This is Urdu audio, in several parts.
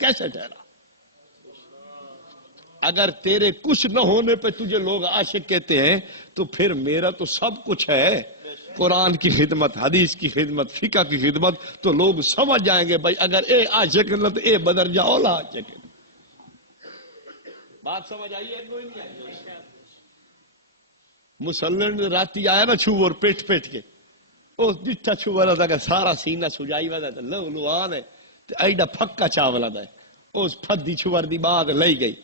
کیسے ٹھہرا؟ اگر تیرے کچھ نہ ہونے پہ تجھے لوگ عاشق کہتے ہیں تو پھر میرا تو سب کچھ ہے، قرآن کی خدمت، حدیث کی خدمت، فقہ کی خدمت، تو لوگ سمجھ جائیں گے بھائی اگر اے عاشق نہ تو اے بدر جاؤ لا عاشق۔ بات سمجھ آئی ہے کوئی نہیں آئی؟ مسلم راتی آیا نا چھوور پیٹ کے اس جٹھا چھوور آتا کہ سارا سینہ سجائی ودا تے لو لوان ہے تے ایڈا پھکا چاول آتا ہے، اس پھدی چھوور دی بات لئی گئی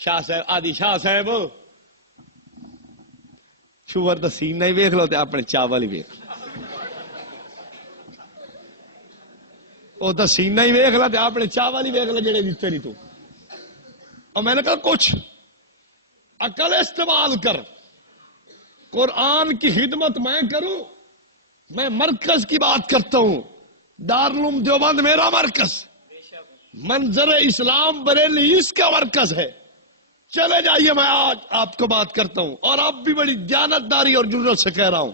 شاہ صاحب آدھی شاہ صاحب چھوور دا سینہ ہی ویکھ لو تے اپنے چاول ہی ویکھ لو، او دا سینہ ہی ویکھ لو تے اپنے چاول ہی ویکھ لو جڑے دتے نہیں تو۔ اور میں نے کہا کچھ عقل استعمال کر، قرآن کی خدمت میں کروں، میں مرکز کی بات کرتا ہوں، دارالعلوم دیوبند میرا مرکز، منظر اسلام بریلی اس کا مرکز ہے، چلے جائیے میں آج آپ کو بات کرتا ہوں، اور آپ بھی بڑی دیانتداری اور جرات سے کہہ رہا ہوں،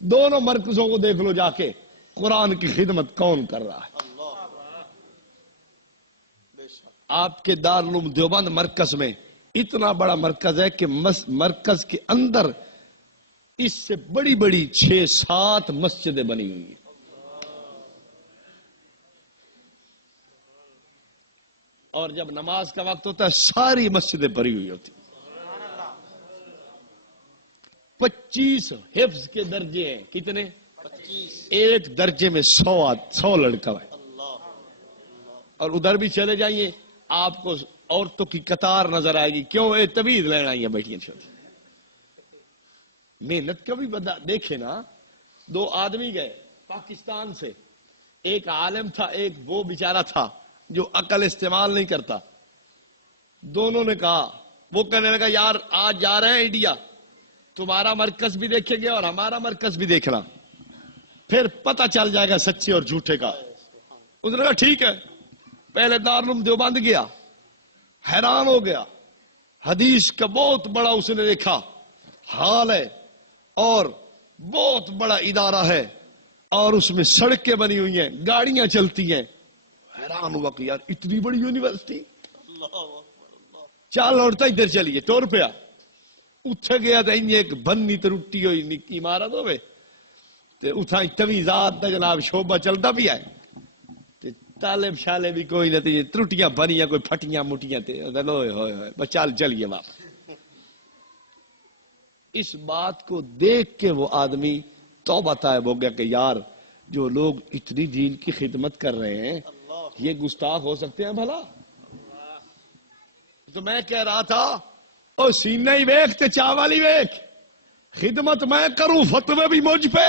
دونوں مرکزوں کو دیکھ لو جا کے قرآن کی خدمت کون کر رہا ہے۔ آپ کے دارالعلوم دیوبند مرکز میں اتنا بڑا مرکز ہے کہ مرکز کے اندر اس سے بڑی بڑی 6-7 مسجدیں بنی ہوئی ہیں، اور جب نماز کا وقت ہوتا ہے ساری مسجدیں بھری ہوئی ہوتی، 25 حفظ کے درجے ہیں، کتنے؟ 25، ایک درجے میں 100 لڑکا ہے، اور ادھر بھی چلے جائیے آپ کو عورتوں کی قطار نظر آئے گی، کیوں؟ اے طویل لینا آئی ہیں بیٹھیاں چھوٹی، محنت کا بھی دیکھے نا، 2 آدمی گئے پاکستان سے، ایک عالم تھا، ایک وہ بیچارہ تھا جو عقل استعمال نہیں کرتا، دونوں نے کہا، وہ کہنے لگا یار آج جا رہے ہیں انڈیا، تمہارا مرکز بھی دیکھیں گے اور ہمارا مرکز بھی دیکھنا، پھر پتہ چل جائے گا سچے اور جھوٹے کا۔ اس نے کہا ٹھیک ہے، پہلے دارالعلوم دیوبند گیا، حیران ہو گیا، حدیث کا بہت بڑا اس نے دیکھا حال ہے، اور بہت بڑا ادارہ ہے، اور اس میں سڑکیں بنی ہوئی ہیں، گاڑیاں چلتی ہیں، حیران ہوا کہ یار اتنی بڑی یونیورسٹی، چال لوٹتا ادھر چلیے ٹور پہ اتھے گیا تو ایک بنی ترٹی ہوئی نکی عمارت ہوئے تے اتھا تمیزات دا جناب شعبہ چلتا بھی ہے، تے طالب شالے بھی کوئی نہ تے ترٹیاں بنیاں کوئی پھٹیاں مٹیاں تے ہوئے ہوئے بس چل چلیے واپس۔ اس بات کو دیکھ کے وہ آدمی توبہ طائب ہو گیا کہ یار جو لوگ اتنی دین کی خدمت کر رہے ہیں یہ گستاخ ہو سکتے ہیں بھلا؟ تو میں کہہ رہا تھا او سینہ ہی ویکھ تے چاول ہی ویکھ، خدمت میں کروں فتوے بھی مجھ پہ،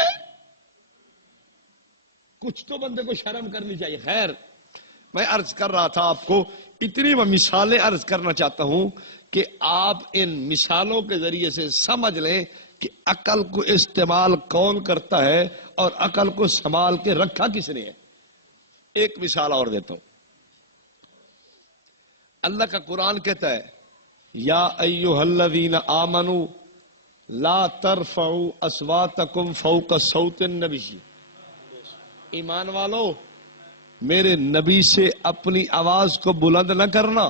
کچھ تو بندے کو شرم کرنی چاہیے۔ خیر میں عرض کر رہا تھا آپ کو، اتنی میں مثالیں عرض کرنا چاہتا ہوں کہ آپ ان مثالوں کے ذریعے سے سمجھ لیں کہ عقل کو استعمال کون کرتا ہے اور عقل کو سنبھال کے رکھا کس نے ہے۔ ایک مثال اور دیتا ہوں، اللہ کا قرآن کہتا ہے یا ایھا الذین آمنوا لا ترفعوا اصواتکم فوق صوت النبی، ایمان والو میرے نبی سے اپنی آواز کو بلند نہ کرنا۔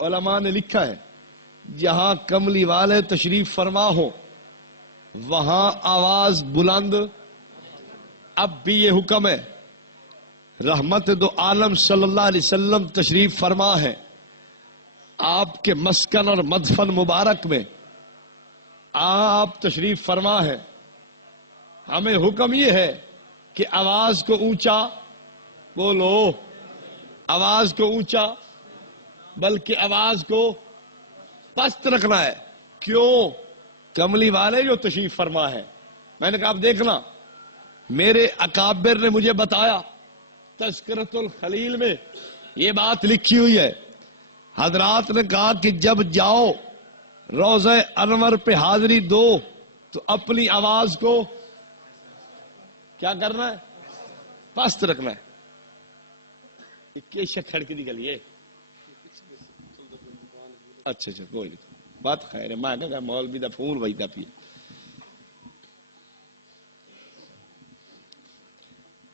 علماء نے لکھا ہے جہاں کملی والے تشریف فرما ہو وہاں آواز بلند، اب بھی یہ حکم ہے، رحمت دو عالم صلی اللہ علیہ وسلم تشریف فرما ہے، آپ کے مسکن اور مدفن مبارک میں آپ تشریف فرما ہے، ہمیں حکم یہ ہے کہ آواز کو اونچا بولو، آواز کو اونچا بلکہ آواز کو پست رکھنا ہے۔ کیوں؟ کملی والے جو تشریف فرما ہے۔ میں نے کہا اب دیکھنا، میرے اکابر نے مجھے بتایا، تذکرۃ الخلیل میں یہ بات لکھی ہوئی ہے، حضرات نے کہا کہ جب جاؤ روضہ انور پہ حاضری دو تو اپنی آواز کو کیا کرنا ہے؟ پست رکھنا ہے۔ کیشک کھڑکی نکلیے، اچھا کوئی نہیں، بات خیر ہے، میں کہا مولوی دا فون بجتا پیا۔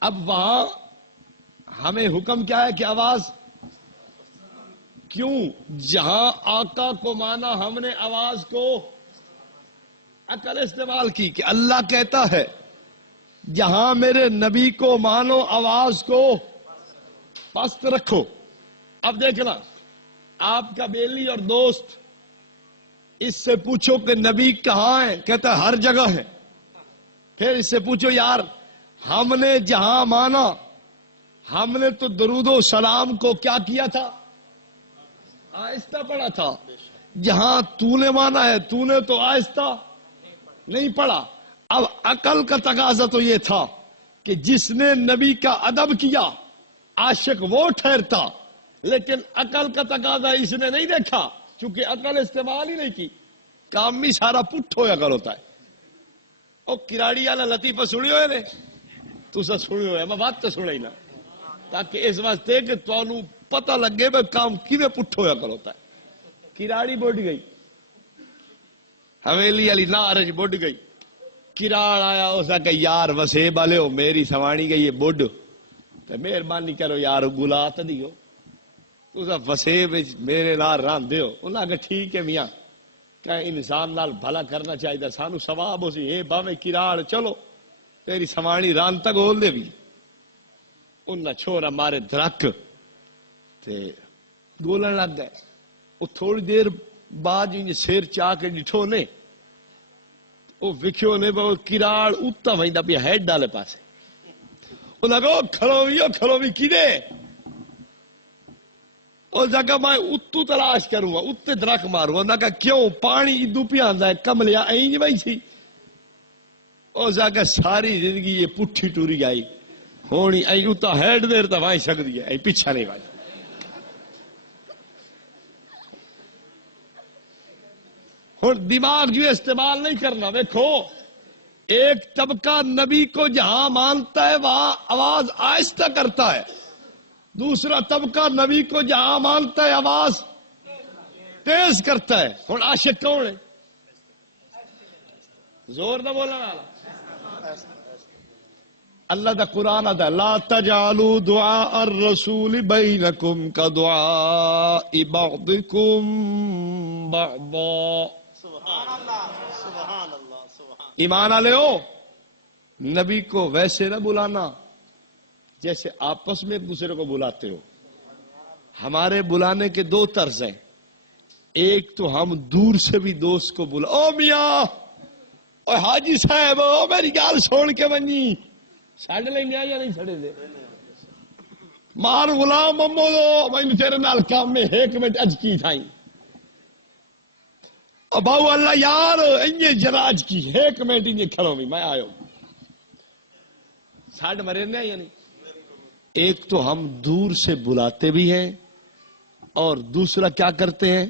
اب وہاں ہمیں حکم کیا ہے کہ آواز کیوں؟ جہاں آقا کو مانا ہم نے آواز کو عقل استعمال کی کہ اللہ کہتا ہے جہاں میرے نبی کو مانو آواز کو پست رکھو. اب دیکھنا آپ کا بیلی اور دوست اس سے پوچھو کہ نبی کہاں ہے، کہتا ہے ہر جگہ ہے. پھر اس سے پوچھو یار ہم نے جہاں مانا ہم نے تو درود و سلام کو کیا کیا تھا، آہستہ پڑھا تھا. جہاں تو نے مانا ہے تو نے تو آہستہ نہیں پڑھا. اب عقل کا تقاضا تو یہ تھا کہ جس نے نبی کا ادب کیا عاشق وہ ٹھہرتا، لیکن عقل کا تقاضا اس نے نہیں دیکھا چونکہ عقل استعمال ہی نہیں کی. کام بھی سارا پٹھ ہویا کر ہوتا ہے. او کراڑی والا لطیفہ سنی ہوئے نے تو سنی ہوئے، میں بات تو سنا ہی نہ، تاکہ اس واسطے کہ تمہیں پتہ لگے بھائی کام کیویں پٹھ ہویا کر ہوتا ہے. کراڑی بڑھ گئی، حویلی والی نارج بڑھ گئی. کراڑ آیا اس کہ یار وسیب والے ہو میری سوانی گئی ہے بڈھ تو مہربانی کرو یار گلا تو دیو تو وسیب میرے نال راندے ہو. انہاں کہ ٹھیک ہے میاں کہ انسان نال بھلا کرنا چاہیے سانو ثواب ہو سی. اے باوے کراڑ چلو تیری سوانی ران تک ہول دے بھی. انہاں چھوڑا مارے درک تے گولن لگ گئے. وہ تھوڑی دیر بعد سیر چاہ کے ڈٹھو نے وہ وکھیو نے کراڑ اتنا وہدا پیا ہیڈ والے پاسے. انہاں کہو کھلو بھی کدے اس جگہ میں اتو تلاش کروں گا اتنے درخت ماروں گا. انہاں کہا کیوں پانی ادو پیا آندا ہے کملیا اینج وہی سی. اس جگہ ساری زندگی یہ پٹھی ٹوری آئی ہونی این اتنا ہیڈ دیر تو وائی سکتی ہے پیچھا نہیں وائی. اور دماغ جو استعمال نہیں کرنا. دیکھو ایک طبقہ نبی کو جہاں مانتا ہے وہاں آواز آہستہ کرتا ہے، دوسرا طبقہ نبی کو جہاں مانتا ہے آواز تیز کرتا ہے. اور عاشق کون ہے؟ زور نہ بولنا والا. اللہ دا قرآن آتا ہے لا تجعلوا دعاء الرسول بینکم کدعاء بعضکم بعضا. ایمان والے ہو نبی کو ویسے نہ بلانا جیسے آپس میں ایک دوسرے کو بلاتے ہو. ہمارے بلانے کے دو طرز ہیں. ایک تو ہم دور سے بھی دوست کو بلا او میاں او حاجی صاحب او میری گال سن کے بنی سڈ لینا یا نہیں سڑے دے مار غلام محمد میں تیرے نال کام میں ایک منٹ اج کی تھائی باؤ اللہ یار انجے جراج کی ایک منٹ انجے کھلو بھی میں آئے ساڈ مرے نے یا نہیں. ایک تو ہم دور سے بلاتے بھی ہیں اور دوسرا کیا کرتے ہیں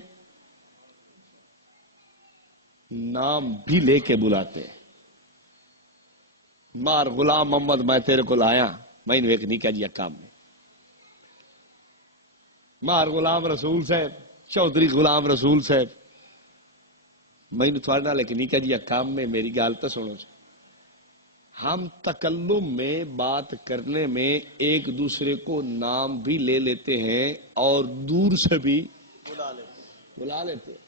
نام بھی لے کے بلاتے ہیں. مار غلام محمد میں تیرے کو لایا میں ایک نہیں کہا جی کام میں. مار غلام رسول صاحب چودھری غلام رسول صاحب میں تھوڑے نال ایک نہیں کہا جی کام میں میری گال تو سنو. ہم تکلم میں بات کرنے میں ایک دوسرے کو نام بھی لے لیتے ہیں اور دور سے بھی بلا لیتے ہیں.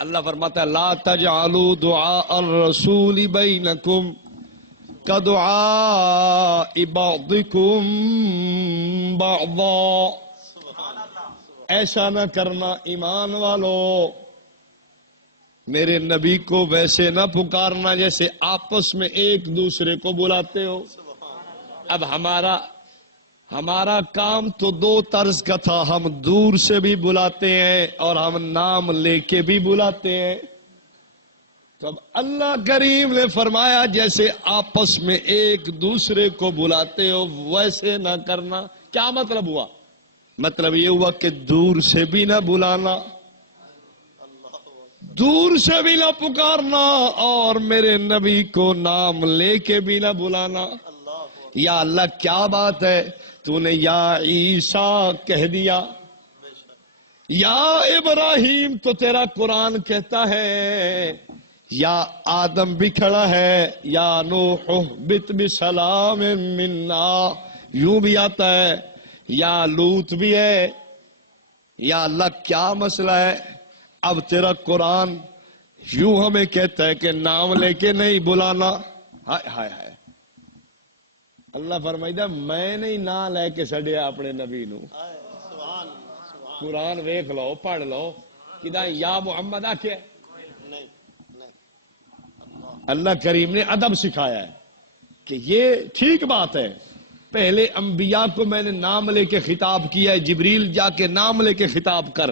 اللہ فرماتا ہے لا تجعلوا دعاء الرسول بینکم کدعاء بعضکم بعضا. ایسا نہ کرنا ایمان والو میرے نبی کو ویسے نہ پکارنا جیسے آپس میں ایک دوسرے کو بلاتے ہو. اب ہمارا کام تو دو طرز کا تھا. ہم دور سے بھی بلاتے ہیں اور ہم نام لے کے بھی بلاتے ہیں. تو اب اللہ کریم نے فرمایا جیسے آپس میں ایک دوسرے کو بلاتے ہو ویسے نہ کرنا. کیا مطلب ہوا؟ مطلب یہ ہوا کہ دور سے بھی نہ بلانا دور سے بھی نہ پکارنا اور میرے نبی کو نام لے کے بھی نہ بلانا. یا اللہ کیا بات ہے تو نے یا عیسیٰ کہہ دیا یا ابراہیم تو تیرا قرآن کہتا ہے یا آدم بھی کھڑا ہے یا نوح بت بسلام منا یوں بھی آتا ہے یا لوط بھی ہے، یا اللہ کیا مسئلہ ہے؟ اب تیرا قرآن یوں ہمیں کہتا ہے کہ نام لے کے نہیں بلانا. ہائے ہائے ہائے، اللہ فرمائیدا میں نہیں نہ لے کے سڈیا اپنے نبی نو. قرآن ویکھ لو، پڑھ لو، کدا یا محمد آخیا؟ اللہ کریم نے ادب سکھایا ہے کہ یہ ٹھیک بات ہے، پہلے انبیاء کو میں نے نام لے کے خطاب کیا ہے، جبریل جا کے نام لے کے خطاب کر،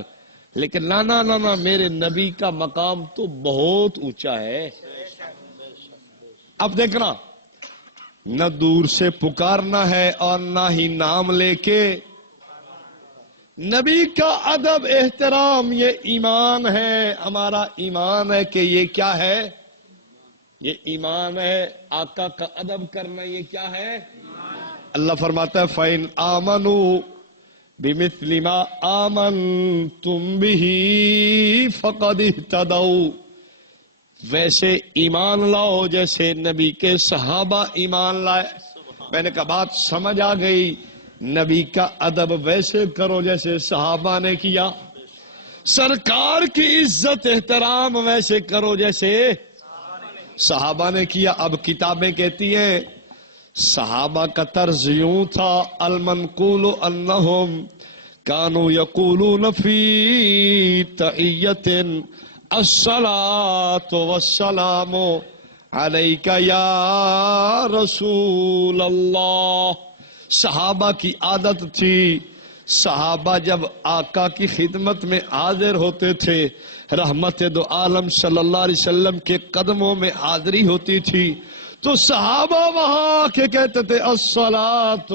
لیکن نہ میرے نبی کا مقام تو بہت اونچا ہے. اب دیکھنا، نہ دور سے پکارنا ہے اور نہ ہی نام لے کے. نبی کا ادب احترام یہ ایمان ہے، ہمارا ایمان ہے کہ یہ کیا ہے؟ یہ ایمان ہے. آقا کا ادب کرنا یہ کیا ہے؟ اللہ فرماتا ہے فَإِنْ آمَنُوا بِمِثْلِ مَا آمَنْتُمْ بِهِ فَقَدِ اهْتَدَوْا. ویسے ایمان لاؤ جیسے نبی کے صحابہ ایمان لائے. میں نے کہا بات سمجھ آ گئی. نبی کا ادب ویسے کرو جیسے صحابہ نے کیا، سرکار کی عزت احترام ویسے کرو جیسے صحابہ نے کیا. اب کتابیں کہتی ہیں صحابہ کا طرز یوں تھا، المنقول انہم کانوا یقولون فی تحیۃ الصلاۃ والسلام علیک یا رسول اللہ. صحابہ کی عادت تھی، صحابہ جب آقا کی خدمت میں حاضر ہوتے تھے، رحمت دو عالم صلی اللہ علیہ وسلم کے قدموں میں حاضری ہوتی تھی، تو صحابہ وہاں کے کہتے تھے الصلاۃ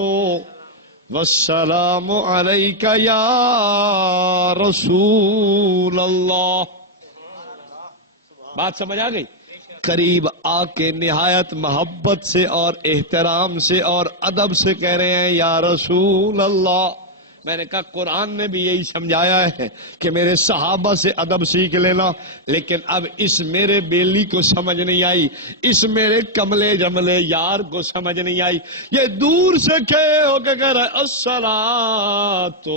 والسلام علیک یا رسول اللہ. بات سمجھ آ گئی؟ قریب آ کے نہایت محبت سے اور احترام سے اور ادب سے کہہ رہے ہیں یا رسول اللہ. میں نے کہا قرآن نے بھی یہی سمجھایا ہے کہ میرے صحابہ سے ادب سیکھ لینا، لیکن اب اس میرے بیلی کو سمجھ نہیں آئی، اس میرے کملے جملے یار کو سمجھ نہیں آئی. یہ دور سے کھڑے ہو کے کہہ رہا ہے الصلاۃ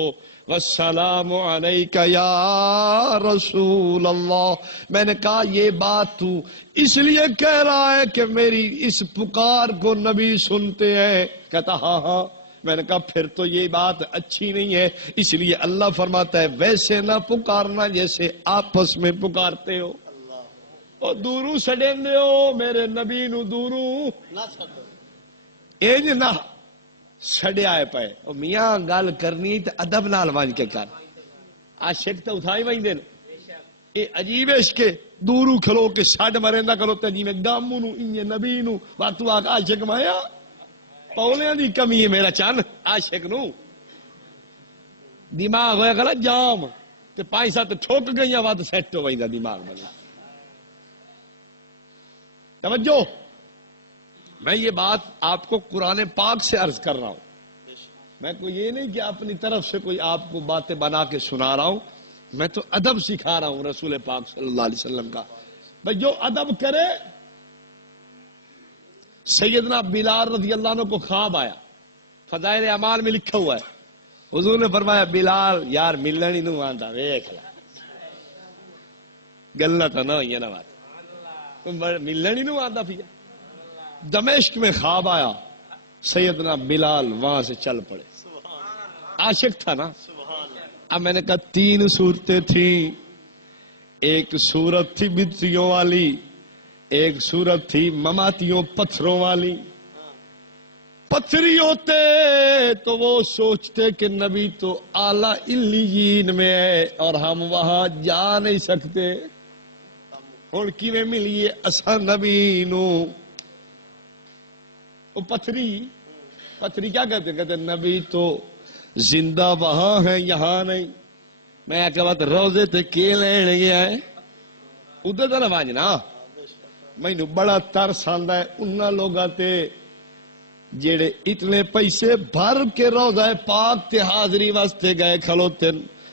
والسلام علیک یا رسول اللہ. میں نے کہا یہ بات تو اس لیے کہہ رہا ہے کہ میری اس پکار کو نبی سنتے ہیں؟ کہتا ہاں. میں نے کہا پھر تو یہ بات اچھی نہیں ہے، اس لیے اللہ فرماتا ہے ویسے نہ پکارنا جیسے آپس میں پکارتے ہو. اور دوروں سڈیندے ہو میرے نبی نو، دوروں نہ سڈیا پے. میاں گل کرنی تو ادب نال وج کے کر. عاشق تو اٹھائی وجدے نا، یہ عجیب عشق دوروں کھلو کے سڈ مرے نہ کرو تے جویں گامو نو انج نبی نو واتو آ عاشق مایا. پولیاں دی کمی ہے میرا چن. عاشق نو دماغ ہویا گلا جام تے 5-7 ٹھوک گئیاں وات سیٹ ہو ویندا دماغ بنا. توجہ، میں یہ بات آپ کو قرآن پاک سے عرض کر رہا ہوں. میں کوئی یہ نہیں کہ اپنی طرف سے کوئی آپ کو باتیں بنا کے سنا رہا ہوں، میں تو ادب سکھا رہا ہوں رسول پاک صلی اللہ علیہ وسلم کا. بھائی جو ادب کرے. سیدنا بلال رضی اللہ عنہ کو خواب آیا، فضائل اعمال میں لکھا ہوا ہے. حضور نے فرمایا بلال یار ملن ہی نہیں آتا، ویکھ لے گلا تو نہ ہوئی نا بات، ملن ہی نہیں آتا. پھر دمشق میں خواب آیا، سیدنا بلال وہاں سے چل پڑے. عاشق تھا نا. اب میں نے کہا 3 صورتیں تھیں. ایک صورت تھی بتیوں والی، ایک صورت تھی مماتیوں پتھروں والی. پتھری ہوتے تو وہ سوچتے کہ نبی تو اعلی علیین میں ہے اور ہم وہاں جا نہیں سکتے. ہن کیویں ملیے اساں نبی نو؟ وہ پتھری کیا کہتے نبی تو زندہ وہاں ہے یہاں نہیں. میں کہ بات روزے تے کی لین گیا ہے ادھر تو نہ وانجنا. مینو بڑا ترس آندا ہے انہاں لوگاں تے جڑے اتنے پیسے بھر کے روزہ پاک تے حاضری واسطے گئے کھلوتے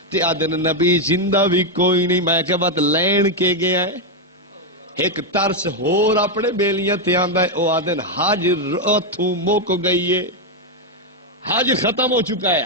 تے آدن نبی زندہ بھی کوئی نہیں. میں کہ بات لین کے گیا ہے. ایک ترس ہور اپنے بیلیاں تے آندا ہے او آدن حج اتھوں مک گئی ہے. حج ختم ہو چکا ہے.